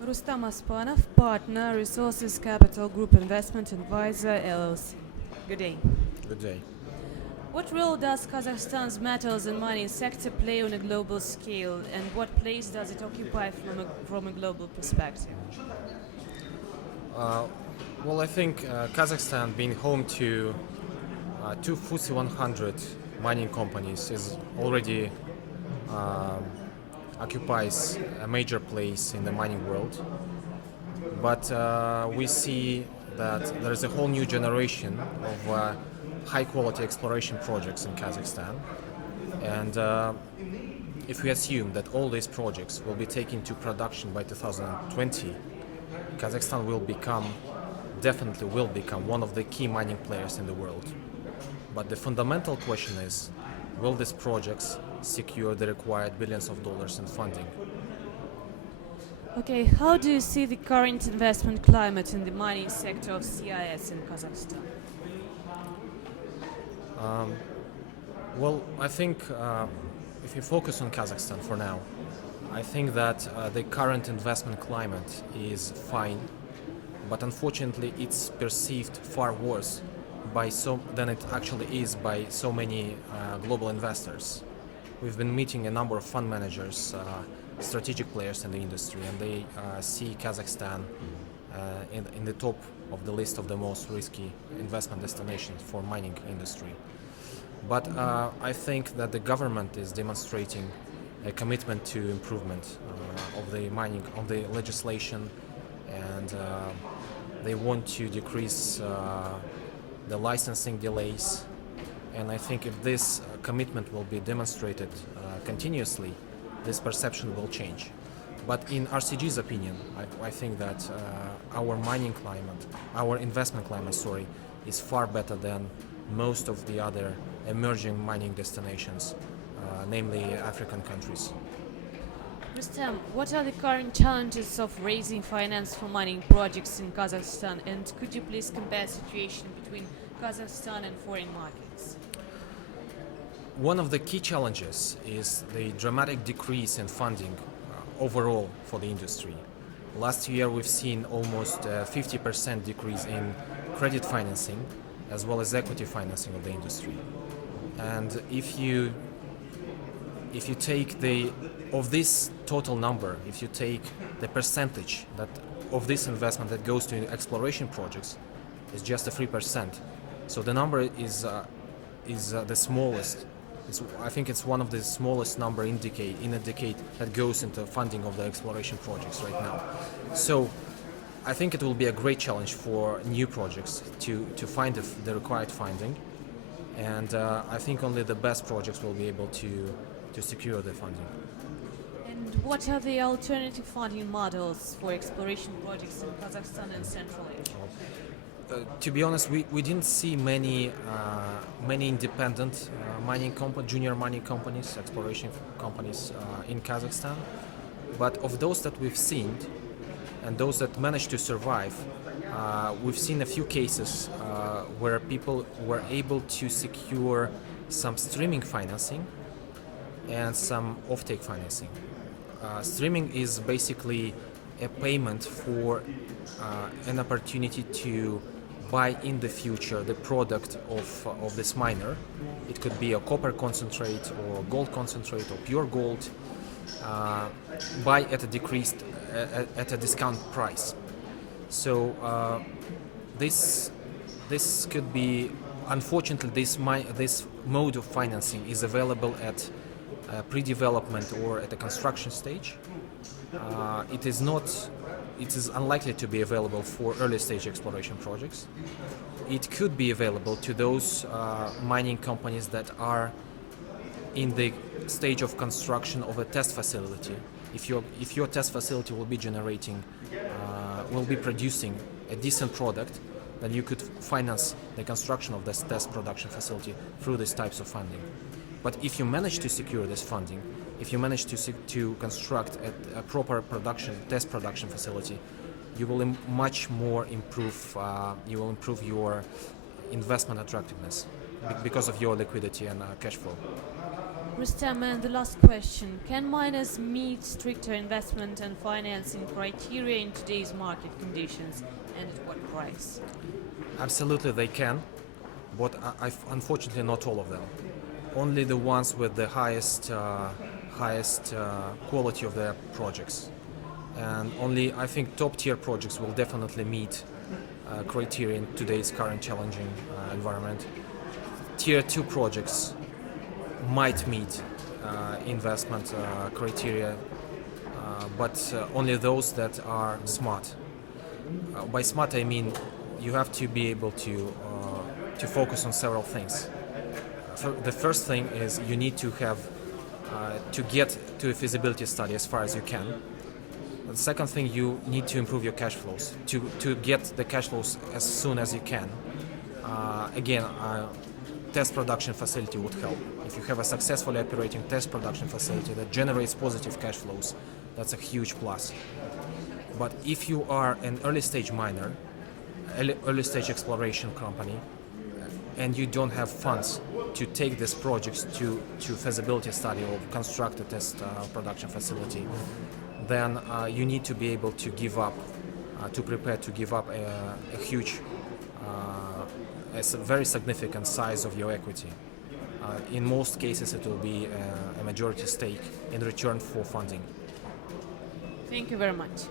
Rustam Aspanov, partner, Resources Capital Group Investment Advisor LLC. Good day. Good day. What role does Kazakhstan's metals and mining sector play on a global scale, and what place does it occupy from a global perspective? Well, I think Kazakhstan being home to two FTSE 100 mining companies is already occupies a major place in the mining world. But we see that there is a whole new generation of high-quality exploration projects in Kazakhstan. And if we assume that all these projects will be taken to production by 2020, Kazakhstan definitely will become one of the key mining players in the world. But the fundamental question is, will these projects secure the required billions of dollars in funding? Okay, how do you see the current investment climate in the mining sector of CIS in Kazakhstan? Well, I think if you focus on Kazakhstan for now, I think that the current investment climate is fine, but unfortunately it's perceived far worse than it actually is by so many global investors. We've been meeting a number of fund managers, strategic players in the industry, and they see Kazakhstan in the top of the list of the most risky investment destinations for mining industry. But I think that the government is demonstrating a commitment to improvement of the legislation, and they want to decrease the licensing delays. And I think if this commitment will be demonstrated continuously, this perception will change. But in RCG's opinion, I think that our investment climate, is far better than most of the other emerging mining destinations, namely African countries. Rustam, what are the current challenges of raising finance for mining projects in Kazakhstan, and could you please compare the situation between Kazakhstan and foreign markets? One of the key challenges is the dramatic decrease in funding overall for the industry. Last year we've seen almost 50% decrease in credit financing as well as equity financing of the industry. And if you take of this total number, if you take the percentage of this investment that goes to exploration projects, is just a 3%. So the number is the smallest. I think it's one of the smallest number in a decade that goes into funding of the exploration projects right now. So I think it will be a great challenge for new projects to find the required funding, and I think only the best projects will be able to secure the funding. And what are the alternative funding models for exploration projects in Kazakhstan and Central Asia? To be honest, we didn't see many independent junior mining companies, exploration companies in Kazakhstan. But of those that we've seen, and those that managed to survive, we've seen a few cases where people were able to secure some streaming financing and some offtake financing. Streaming is basically a payment for an opportunity to buy in the future the product of this miner. It could be a copper concentrate or gold concentrate or pure gold, buy at a discount price. So this could be, unfortunately, this mode of financing is available at pre-development or at the construction stage. It is unlikely to be available for early stage exploration projects. It could be available to those mining companies that are in the stage of construction of a test facility. If your test facility will be producing a decent product, then you could finance the construction of this test production facility through these types of funding. But if you manage to secure this funding, if you manage to construct a proper test production facility, you will much more improve. You will improve your investment attractiveness because of your liquidity and cash flow. Rustem, and the last question. Can miners meet stricter investment and financing criteria in today's market conditions, and at what price? Absolutely, they can, but unfortunately not all of them. Only the ones with the highest quality of their projects, and only I think top tier projects will definitely meet criteria in today's current challenging environment. Tier 2 projects might meet investment criteria, but only those that are smart. By smart I mean you have to be able to focus on several things. The first thing is you need to have to get to a feasibility study as far as you can. The second thing, you need to improve your cash flows to get the cash flows as soon as you can. Again, test production facility would help. If you have a successfully operating test production facility that generates positive cash flows, that's a huge plus. But if you are an early stage miner, early stage exploration company, and you don't have funds to take these projects to feasibility study or construct a test production facility, then you need to be able to give up, to prepare to give up a huge, a very significant size of your equity. In most cases, it will be a majority stake in return for funding. Thank you very much.